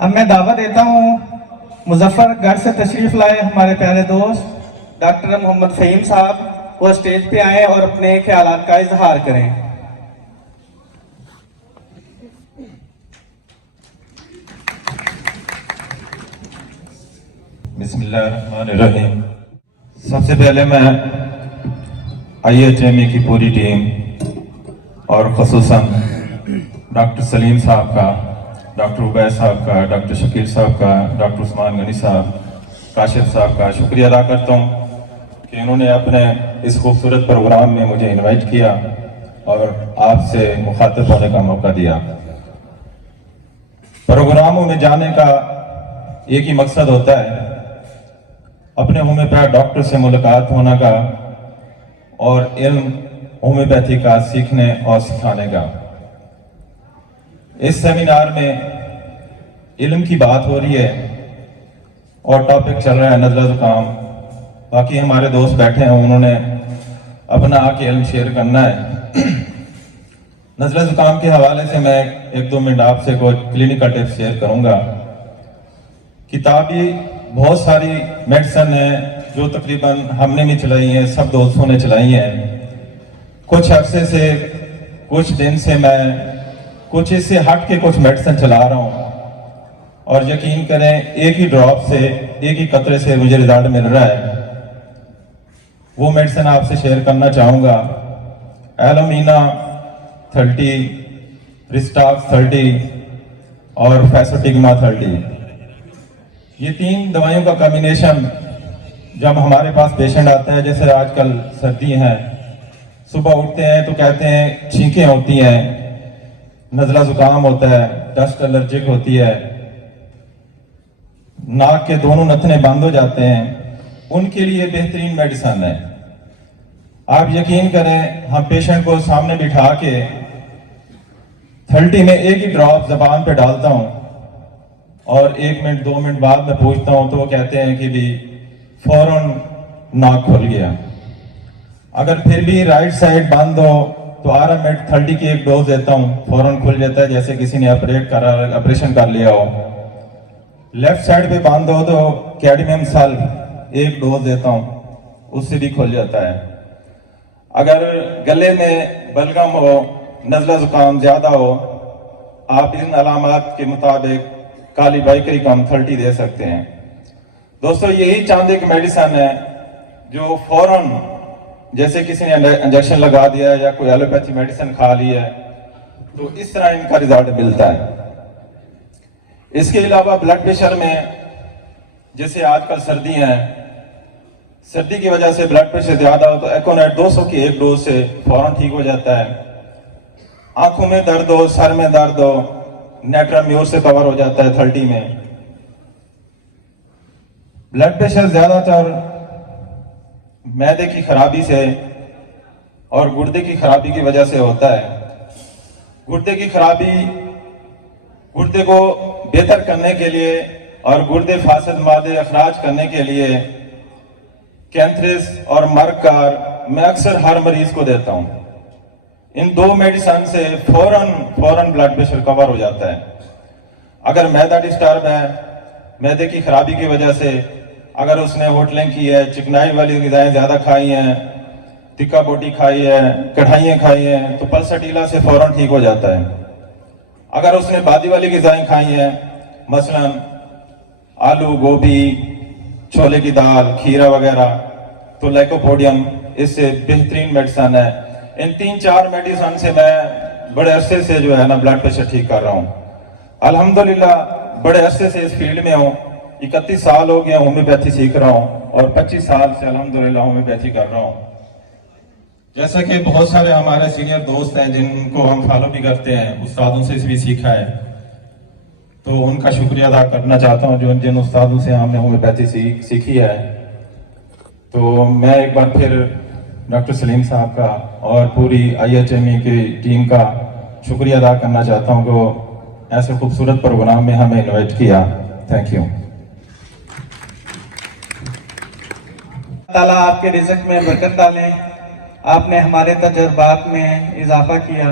अब मैं दावा देता हूँ मुजफ्फरगढ़ से तशरीफ लाए हमारे प्यारे दोस्त डॉक्टर मोहम्मद फ़हीम साहब, वो स्टेज पे आए और अपने ख्यालात का इजहार करें। बिस्मिल्लाहिर्रहमानिर्रहीम। सबसे पहले मैं IHME की पूरी टीम और ख़ुसूसन डॉक्टर सलीम साहब का, डॉक्टर उबैद साहब का, डॉक्टर शकील साहब का, डॉक्टर उस्मान गनी साहब, काशिफ साहब का शुक्रिया अदा करता हूँ कि उन्होंने अपने इस खूबसूरत प्रोग्राम में मुझे इनवाइट किया और आपसे मुखातिब होने का मौका दिया। प्रोग्रामों में जाने का एक ही मकसद होता है, अपने होम्योपैथ डॉक्टर से मुलाकात होने का और इल्म होम्योपैथी का सीखने और सिखाने का। इस सेमिनार में इल्म की बात हो रही है और टॉपिक चल रहा है नज़ला ज़ुकाम। बाकी हमारे दोस्त बैठे हैं, उन्होंने अपना आके इल्म शेयर करना है। नज़ला ज़ुकाम के हवाले से मैं 1-2 मिनट आपसे कोई क्लिनिकल टिप्स शेयर करूंगा। किताबी बहुत सारी मेडिसिन है जो तकरीबन हमने भी चलाई है, सब दोस्तों ने चलाई है। कुछ अरसे से, कुछ दिन से मैं कुछ इससे हट के कुछ मेडिसिन चला रहा हूँ और यकीन करें एक ही ड्रॉप से, एक ही कतरे से मुझे रिजल्ट मिल रहा है। वो मेडिसिन आपसे शेयर करना चाहूँगा। एलोमीना 30, रिस्टाक्स 30 और फैसोटिग्मा 30। ये 3 दवाइयों का कॉम्बिनेशन जब हमारे पास पेशेंट आता है, जैसे आजकल सर्दी है, सुबह उठते हैं तो कहते हैं छींकें होती हैं, नज़ला ज़ुकाम होता है, डस्ट एलर्जिक होती है, नाक के दोनों नथने बंद हो जाते हैं, उनके लिए बेहतरीन मेडिसिन है। आप यकीन करें, हम पेशेंट को सामने बिठा के 30 में एक ही ड्रॉप जबान पे डालता हूँ और 1 मिनट 2 मिनट बाद में पूछता हूँ तो वो कहते हैं कि भी फौरन नाक खुल गया। अगर फिर भी राइट साइड बंद हो तो RMED 30 की एक डोज देता हूँ, फौरन खुल जाता है, जैसे किसी ने ऑपरेशन कर लिया हो। लेफ्ट साइड पे बंद हो तो कैडमियम सल्फ एक डोज देता हूँ, उससे भी खुल जाता है। अगर गले में बलगम हो, नज़ला ज़ुकाम ज़्यादा हो, आप इन अलामात के मुताबिक काली बाइकरी कम 30 दे सकते हैं। दोस्तों, यही चांदी की मेडिसिन है जो फौरन, जैसे किसी ने इंजेक्शन लगा दिया है या कोई एलोपैथी मेडिसिन खा ली है, तो इस तरह इनका रिजल्ट मिलता है। इसके अलावा ब्लड प्रेशर में, जैसे आजकल सर्दी है, सर्दी की वजह से ब्लड प्रेशर ज्यादा हो तो एकोनेट 200 की एक डोज से फौरन ठीक हो जाता है। आंखों में दर्द हो, सर में दर्द हो, नेट्राम्योर से कवर हो जाता है 30 में। ब्लड प्रेशर ज्यादातर मैदे की खराबी से और गुर्दे की खराबी की वजह से होता है। गुर्दे की खराबी, गुर्दे को बेहतर करने के लिए और गुर्दे फासिद मादे अखराज करने के लिए कैंथ्रिस और मरकार मैं अक्सर हर मरीज को देता हूं। इन 2 मेडिसिन से फौरन ब्लड प्रेशर कवर हो जाता है। अगर मैदा डिस्टर्ब है, मैदे की खराबी की वजह से, अगर उसने होटलिंग की है, चिकनाई वाली ग़िज़ाएं ज़्यादा खाई हैं, तिक्का बोटी खाई है, कढ़ाइयाँ खाई हैं, तो पल्सटीला से फौरन ठीक हो जाता है। अगर उसने बादी वाली ग़िज़ाएं खाई हैं, मसलन आलू, गोभी, छोले की दाल, खीरा वगैरह, तो लाइकोपोडियम इससे बेहतरीन मेडिसिन है। इन 3-4 मेडिसिन से मैं बड़े अरसे से जो है ना ब्लड प्रेशर ठीक कर रहा हूँ। अल्हम्दुलिल्लाह बड़े अरसे से इस फील्ड में हूँ। 31 साल हो गए होम्योपैथी सीख रहा हूँ और 25 साल से अल्हम्दुलिल्लाह होम्योपैथी कर रहा हूँ। जैसा कि बहुत सारे हमारे सीनियर दोस्त हैं जिनको हम फॉलो भी करते हैं, उस्तादों से भी सीखा है, तो उनका शुक्रिया अदा करना चाहता हूँ जो जिन उस्तादों से हमने होम्योपैथी सीखी है। तो मैं एक बार फिर डॉक्टर सलीम साहब का और पूरी IHME की टीम का शुक्रिया अदा करना चाहता हूँ कि ऐसे खूबसूरत प्रोग्राम में हमें इनवाइट किया। Thank you. ताला आपके रिज़्क़ में बरकत डालें। आपने हमारे तजुर्बात में इजाफा किया।